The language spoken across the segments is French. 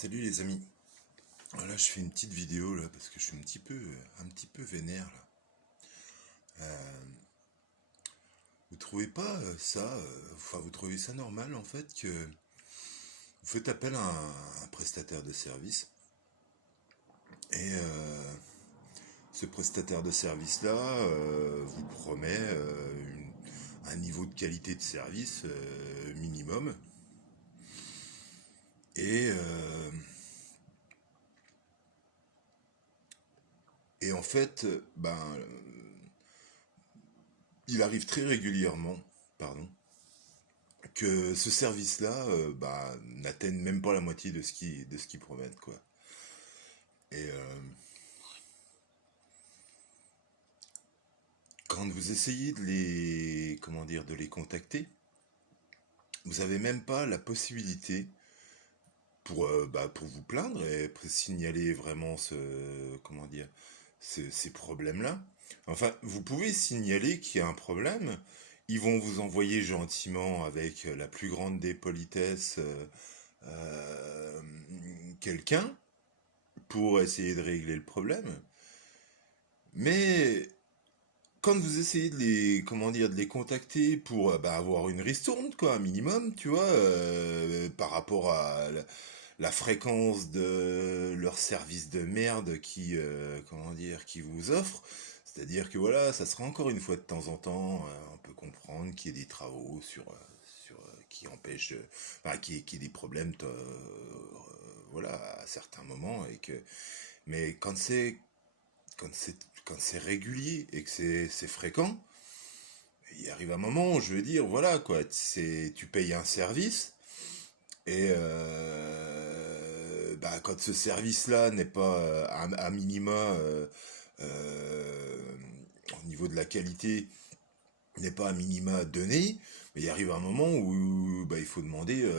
Salut les amis. Voilà, je fais une petite vidéo là parce que je suis un petit peu vénère là. Vous trouvez pas ça, enfin vous trouvez ça normal en fait que vous faites appel à un prestataire de service et ce prestataire de service là vous promet un niveau de qualité de service minimum et euh, et en fait il arrive très régulièrement, pardon, que ce service-là n'atteigne même pas la moitié de ce qu'ils promettent, quoi. Et quand vous essayez de les contacter, vous avez même pas la possibilité pour vous plaindre et pour signaler vraiment ces problèmes-là. Enfin, vous pouvez signaler qu'il y a un problème. Ils vont vous envoyer gentiment, avec la plus grande des politesses, euh, quelqu'un pour essayer de régler le problème. Mais quand vous essayez de les contacter pour avoir une ristourne, quoi, un minimum, tu vois, par rapport à la fréquence de leur service de merde qui vous offre, c'est-à-dire que voilà, ça sera encore une fois de temps en temps, on peut comprendre qu'il y ait des travaux qui empêchent, qu'il y ait des problèmes, voilà, à certains moments, mais quand c'est quand c'est régulier et que c'est fréquent, il arrive un moment où je veux dire, voilà quoi, tu payes un service et quand ce service-là n'est pas à minima euh, au niveau de la qualité, n'est pas à minima donné, mais il arrive un moment où il faut demander,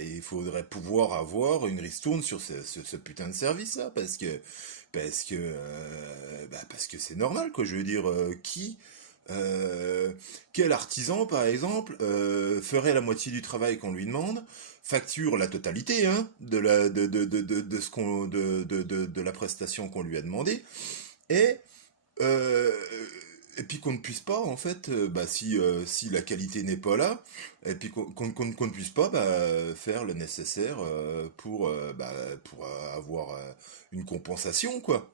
il faudrait pouvoir avoir une ristourne sur ce putain de service-là, parce que c'est normal, quoi. Je veux dire, euh, quel artisan, par exemple, ferait la moitié du travail qu'on lui demande, facture la totalité, hein, de ce qu'on, de la prestation qu'on lui a demandé, et euh, et puis qu'on ne puisse pas, en fait, si la qualité n'est pas là, et puis qu'on ne puisse pas faire le nécessaire pour avoir une compensation, quoi.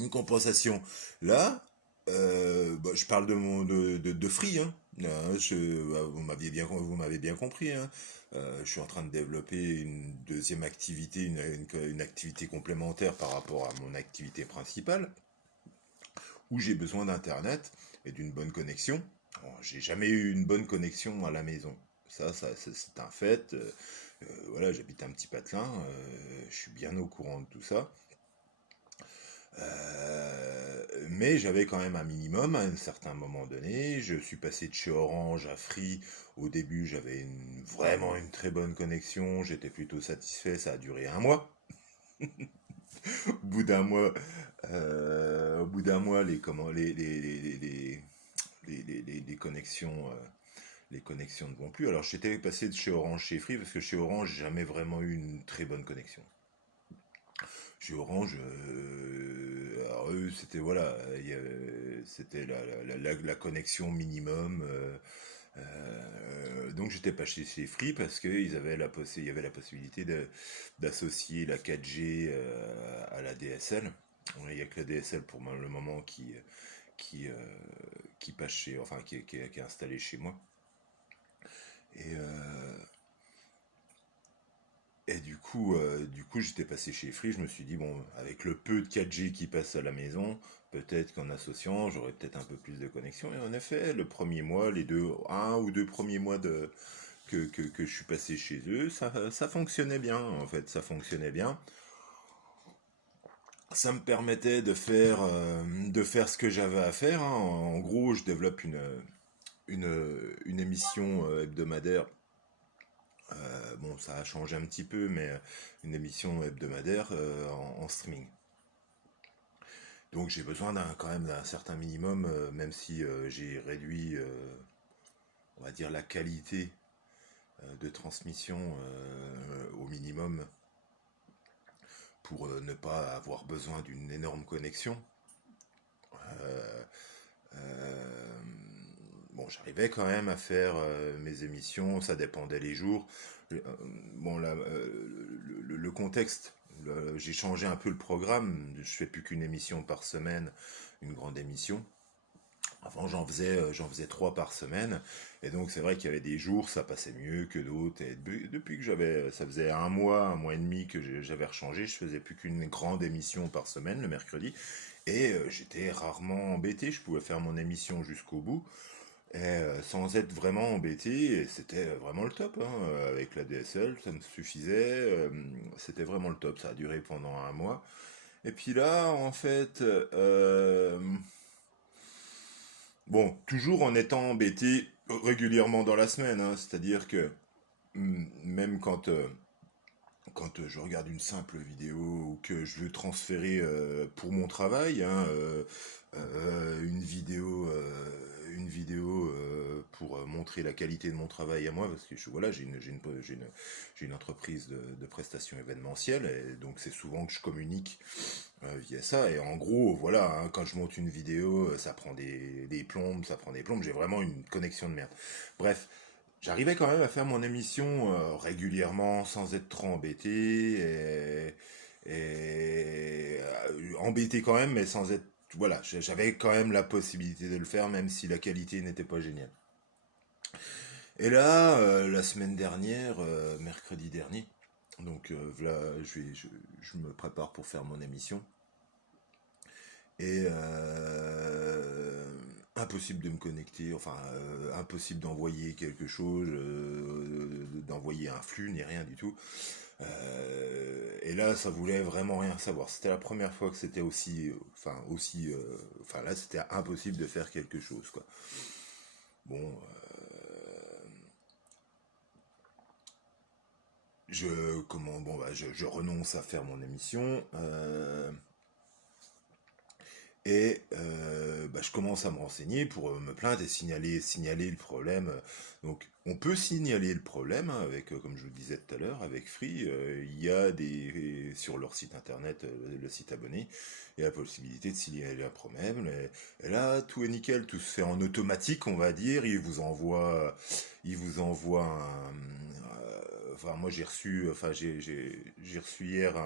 Une compensation. Là, je parle de Free, hein. Vous m'avez bien compris, hein. Je suis en train de développer une deuxième activité, une activité complémentaire par rapport à mon activité principale, où j'ai besoin d'internet et d'une bonne connexion. Bon, j'ai jamais eu une bonne connexion à la maison. C'est un fait. Voilà, j'habite un petit patelin. Je suis bien au courant de tout ça. Mais j'avais quand même un minimum à un certain moment donné. Je suis passé de chez Orange à Free. Au début, j'avais vraiment une très bonne connexion. J'étais plutôt satisfait. Ça a duré un mois. Au bout d'un mois, les connexions, les connexions ne vont plus. Alors j'étais passé de chez Orange chez Free parce que chez Orange, j'ai jamais vraiment eu une très bonne connexion. Chez Orange, alors eux, c'était voilà, c'était la connexion minimum. Donc j'étais pas chez Free parce qu'il y avait la possibilité d'associer la 4G à la DSL. Il n'y a que la DSL pour le moment qui, euh, qui passe qui est installée chez moi. Et, euh, et du coup, j'étais passé chez Free. Je me suis dit, bon, avec le peu de 4G qui passe à la maison, peut-être qu'en associant, j'aurais peut-être un peu plus de connexion. Et en effet, le premier mois, un ou deux premiers mois que je suis passé chez eux, ça fonctionnait bien, en fait, ça fonctionnait bien. Ça me permettait de faire ce que j'avais à faire, hein. En gros, je développe une émission hebdomadaire. Bon, ça a changé un petit peu, mais une émission hebdomadaire en streaming. Donc j'ai besoin quand même d'un certain minimum, même si j'ai réduit, on va dire, la qualité de transmission au minimum. pour ne pas avoir besoin d'une énorme connexion. Euh, euh, bon, j'arrivais quand même à faire mes émissions, ça dépendait les jours. Euh, bon, là, le contexte, j'ai changé un peu le programme, je fais plus qu'une émission par semaine, une grande émission. Avant, j'en faisais trois par semaine, et donc c'est vrai qu'il y avait des jours, ça passait mieux que d'autres. Et depuis que ça faisait un mois et demi que j'avais rechangé, je faisais plus qu'une grande émission par semaine le mercredi, et j'étais rarement embêté. Je pouvais faire mon émission jusqu'au bout, et sans être vraiment embêté. Et c'était vraiment le top, hein. Avec la DSL, ça me suffisait. C'était vraiment le top. Ça a duré pendant un mois. Et puis là, en fait, bon, toujours en étant embêté régulièrement dans la semaine, hein. C'est-à-dire que même quand je regarde une simple vidéo ou que je veux transférer pour mon travail, hein, une vidéo pour montrer la qualité de mon travail à moi, parce que voilà, j'ai une entreprise de prestations événementielles, et donc c'est souvent que je communique via ça. Et en gros, voilà, hein, quand je monte une vidéo, ça prend des plombes, ça prend des plombes, j'ai vraiment une connexion de merde. Bref, j'arrivais quand même à faire mon émission régulièrement sans être trop embêté et embêté quand même, mais sans être, voilà, j'avais quand même la possibilité de le faire, même si la qualité n'était pas géniale. Et là, la semaine dernière, mercredi dernier, donc voilà, je me prépare pour faire mon émission. Et impossible de me connecter, enfin impossible d'envoyer quelque chose, d'envoyer un flux ni rien du tout. Et là, ça voulait vraiment rien savoir. C'était la première fois que c'était enfin là, c'était impossible de faire quelque chose, quoi. Bon, je renonce à faire mon émission. Et je commence à me renseigner pour me plaindre et signaler le problème. Donc, on peut signaler le problème hein, avec, comme je vous disais tout à l'heure, avec Free. Il y a sur leur site internet, le site abonné, il y a la possibilité de signaler un problème. Et là, tout est nickel, tout se fait en automatique, on va dire. Il vous envoie enfin, moi j'ai reçu hier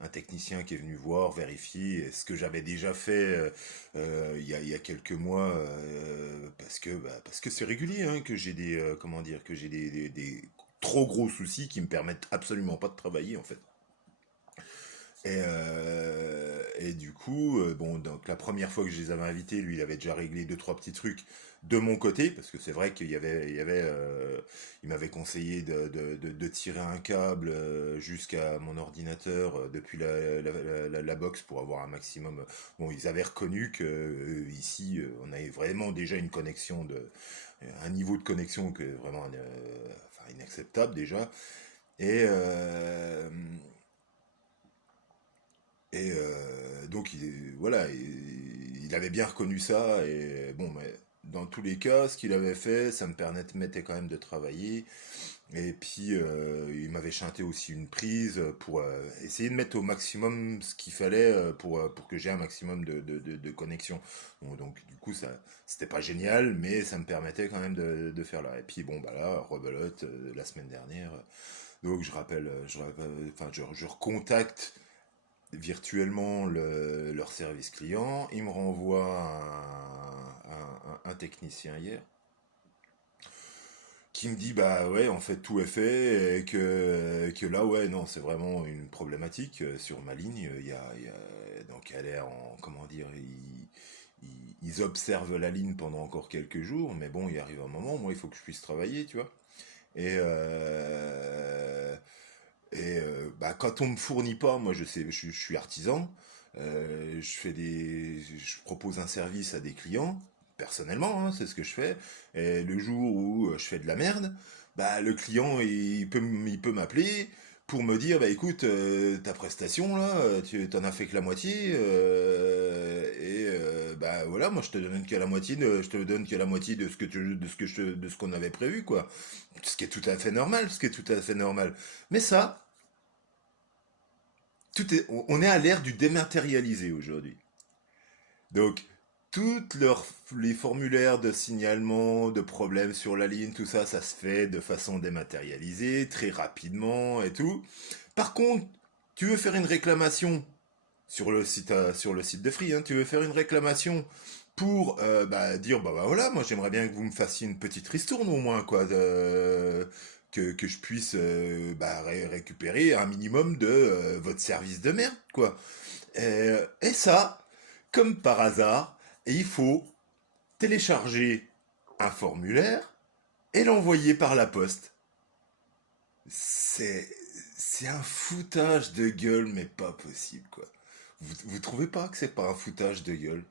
un technicien qui est venu voir, vérifier ce que j'avais déjà fait il y a quelques mois, parce que c'est régulier, hein, que j'ai comment dire, que j'ai des trop gros soucis qui me permettent absolument pas de travailler en fait. Et du coup, bon, donc la première fois que je les avais invités, lui, il avait déjà réglé deux, trois petits trucs de mon côté, parce que c'est vrai il m'avait conseillé de tirer un câble jusqu'à mon ordinateur depuis la box pour avoir un maximum. Bon, ils avaient reconnu que ici, on avait vraiment déjà un niveau de connexion que vraiment, enfin, inacceptable déjà. Et donc, voilà, il avait bien reconnu ça. Et bon, mais dans tous les cas, ce qu'il avait fait, ça me permettait quand même de travailler. Et puis, il m'avait chanté aussi une prise pour essayer de mettre au maximum ce qu'il fallait pour que j'ai un maximum de connexion. Bon, donc, du coup, c'était pas génial, mais ça me permettait quand même de faire là. Et puis, bon, bah là, rebelote, la semaine dernière. Donc, je recontacte virtuellement leur service client. Ils me renvoient un technicien hier qui me dit bah ouais en fait tout est fait et que là ouais non c'est vraiment une problématique sur ma ligne donc elle est en comment dire ils observent la ligne pendant encore quelques jours mais bon il arrive un moment moi il faut que je puisse travailler tu vois et quand on me fournit pas, moi je sais, je suis artisan, je propose un service à des clients, personnellement, hein, c'est ce que je fais. Et le jour où je fais de la merde, bah le client il peut m'appeler pour me dire bah écoute ta prestation là, tu t'en as fait que la moitié bah voilà moi je te donne que la moitié de ce qu'on avait prévu quoi. Ce qui est tout à fait normal, ce qui est tout à fait normal. Mais ça, on est à l'ère du dématérialisé aujourd'hui. Donc, les formulaires de signalement, de problèmes sur la ligne, tout ça, ça se fait de façon dématérialisée, très rapidement et tout. Par contre, tu veux faire une réclamation sur le site de Free, hein, tu veux faire une réclamation pour dire bah voilà, moi j'aimerais bien que vous me fassiez une petite ristourne au moins, quoi, que je puisse récupérer un minimum de votre service de merde, quoi. Et ça, comme par hasard, il faut télécharger un formulaire et l'envoyer par la poste. C'est c'est un foutage de gueule, mais pas possible, quoi. Vous trouvez pas que c'est pas un foutage de gueule?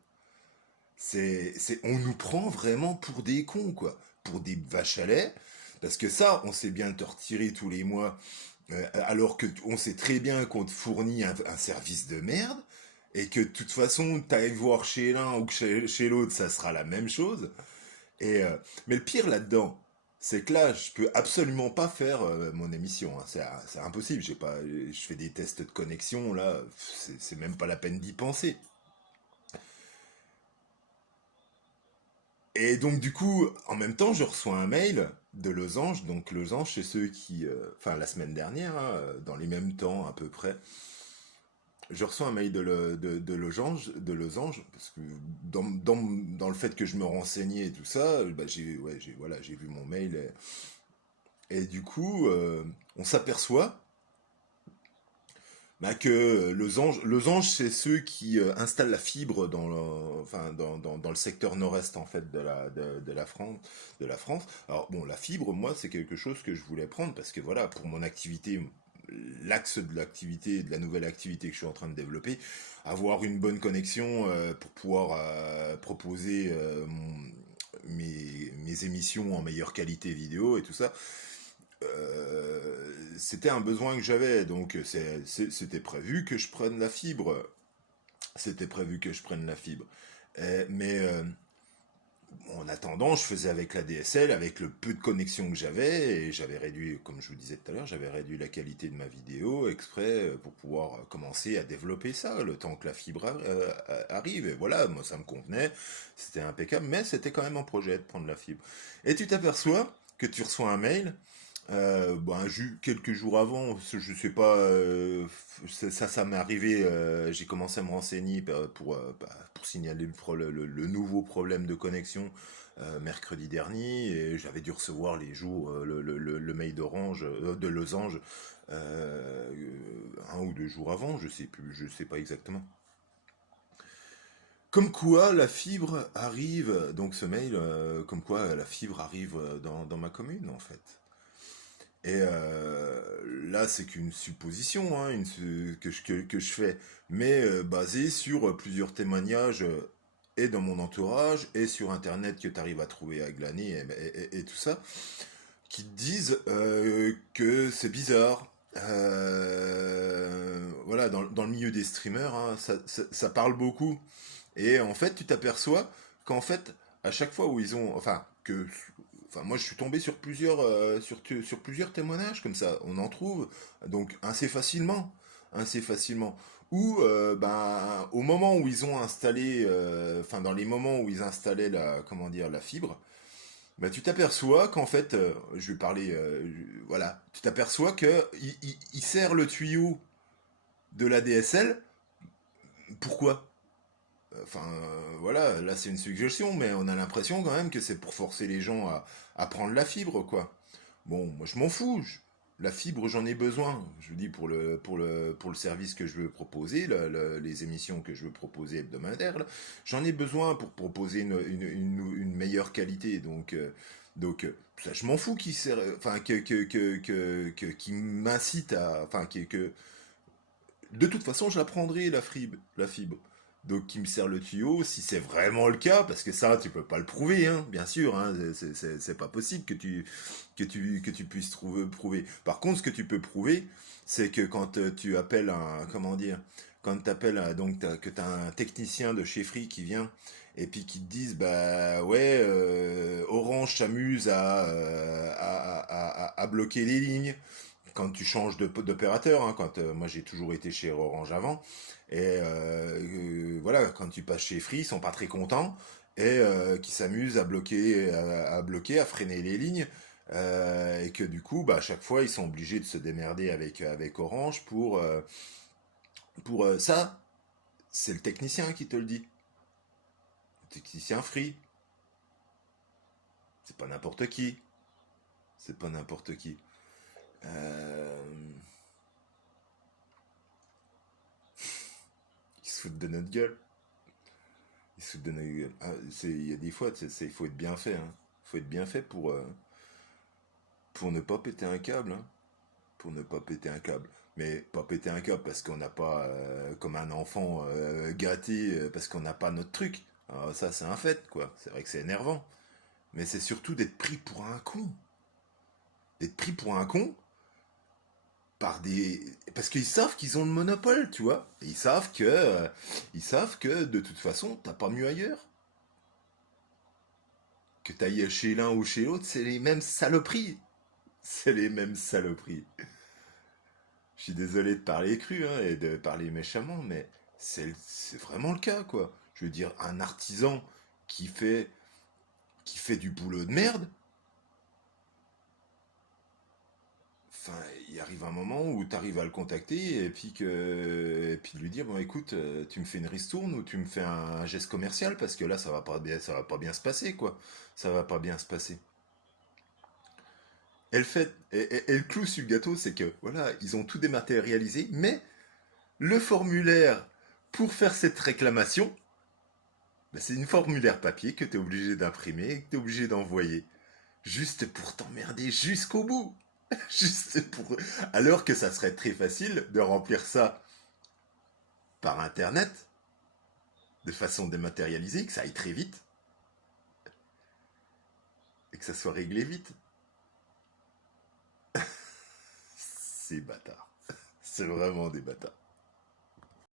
On nous prend vraiment pour des cons, quoi. Pour des vaches à lait. Parce que ça, on sait bien te retirer tous les mois, alors que on sait très bien qu'on te fournit un service de merde, et que de toute façon, t'ailles voir chez l'un ou chez l'autre, ça sera la même chose. Mais le pire là-dedans, c'est que là, je peux absolument pas faire mon émission, hein. C'est impossible. J'ai pas, je fais des tests de connexion là, c'est même pas la peine d'y penser. Et donc du coup, en même temps, je reçois un mail de Losange. Donc Losange, c'est ceux qui, enfin la semaine dernière, hein, dans les mêmes temps à peu près, je reçois un mail de Losange, parce que dans le fait que je me renseignais et tout ça, bah, voilà, j'ai vu mon mail. Et du coup, on s'aperçoit bah, que Losange, c'est ceux qui installent la fibre dans le secteur nord-est en fait de la France. Alors bon, la fibre, moi, c'est quelque chose que je voulais prendre parce que voilà, pour mon activité, l'axe de l'activité, de la nouvelle activité que je suis en train de développer, avoir une bonne connexion pour pouvoir proposer mes émissions en meilleure qualité vidéo et tout ça, c'était un besoin que j'avais, donc c'était prévu que je prenne la fibre. C'était prévu que je prenne la fibre. Mais en attendant, je faisais avec la DSL, avec le peu de connexion que j'avais, et j'avais réduit, comme je vous disais tout à l'heure, j'avais réduit la qualité de ma vidéo exprès pour pouvoir commencer à développer ça, le temps que la fibre arrive. Et voilà, moi ça me convenait, c'était impeccable, mais c'était quand même un projet de prendre la fibre. Et tu t'aperçois que tu reçois un mail quelques jours avant, je sais pas, ça m'est arrivé, j'ai commencé à me renseigner pour signaler le nouveau problème de connexion mercredi dernier, et j'avais dû recevoir les jours, le mail de Losange, un ou deux jours avant, je sais plus, je sais pas exactement. Comme quoi la fibre arrive, donc ce mail, comme quoi la fibre arrive dans ma commune en fait. Et là, c'est qu'une supposition hein, que je fais, mais basée sur plusieurs témoignages et dans mon entourage et sur Internet que tu arrives à trouver à glaner et tout ça, qui te disent que c'est bizarre. Voilà, dans le milieu des streamers, hein, ça parle beaucoup. Et en fait, tu t'aperçois qu'en fait, à chaque fois où ils ont, enfin, moi, je suis tombé sur sur plusieurs témoignages comme ça. On en trouve donc assez facilement. Ou, au moment où ils ont installé, dans les moments où ils installaient comment dire, la fibre, bah, tu t'aperçois qu'en fait, je vais parler, voilà, tu t'aperçois que il sert le tuyau de la DSL. Pourquoi? Enfin, voilà, là c'est une suggestion, mais on a l'impression quand même que c'est pour forcer les gens à prendre la fibre, quoi. Bon, moi je m'en fous. La fibre, j'en ai besoin. Je vous dis pour le service que je veux proposer, les émissions que je veux proposer hebdomadaires, là, j'en ai besoin pour proposer une meilleure qualité. Ça, je m'en fous qui sert, enfin qui m'incite de toute façon, je la prendrai la fibre. Donc, qui me sert le tuyau, si c'est vraiment le cas, parce que ça, tu peux pas le prouver, hein, bien sûr, hein, c'est pas possible que tu puisses prouver. Par contre, ce que tu peux prouver, c'est que quand tu appelles comment dire, quand tu appelles, que tu as un technicien de chez Free qui vient, et puis qui te disent, bah ouais, Orange s'amuse à bloquer les lignes, quand tu changes d'opérateur, hein, quand moi j'ai toujours été chez Orange avant, et voilà, quand tu passes chez Free, ils sont pas très contents et qui s'amusent à bloquer, à freiner les lignes, et que du coup, bah, à chaque fois, ils sont obligés de se démerder avec Orange pour ça. C'est le technicien qui te le dit, le technicien Free. C'est pas n'importe qui. C'est pas n'importe qui. Euh, Ils se foutent de notre gueule. Ils se foutent de notre gueule. Ah, il y a des fois, il faut être bien fait. Hein. Faut être bien fait pour ne pas péter un câble. Hein. Pour ne pas péter un câble. Mais pas péter un câble parce qu'on n'a pas, comme un enfant gâté, parce qu'on n'a pas notre truc. Alors ça, c'est un fait, quoi. C'est vrai que c'est énervant. Mais c'est surtout d'être pris pour un con. D'être pris pour un con par des parce qu'ils savent qu'ils ont le monopole, tu vois. Et ils savent que de toute façon, t'as pas mieux ailleurs. Que t'ailles chez l'un ou chez l'autre, c'est les mêmes saloperies. C'est les mêmes saloperies. Je suis désolé de parler cru hein, et de parler méchamment, mais c'est vraiment le cas, quoi. Je veux dire, un artisan qui fait, qui fait du boulot de merde, enfin, il arrive un moment où tu arrives à le contacter et puis de lui dire bon écoute, tu me fais une ristourne ou tu me fais un geste commercial parce que là ça va pas bien se passer quoi. Ça va pas bien se passer. Et le clou sur le gâteau, c'est que voilà, ils ont tout dématérialisé, mais le formulaire pour faire cette réclamation, bah, c'est une formulaire papier que tu es obligé d'imprimer et que tu es obligé d'envoyer. Juste pour t'emmerder jusqu'au bout. Juste pour... Alors que ça serait très facile de remplir ça par Internet, de façon dématérialisée, que ça aille très vite et que ça soit réglé vite. C'est bâtard. C'est vraiment des bâtards.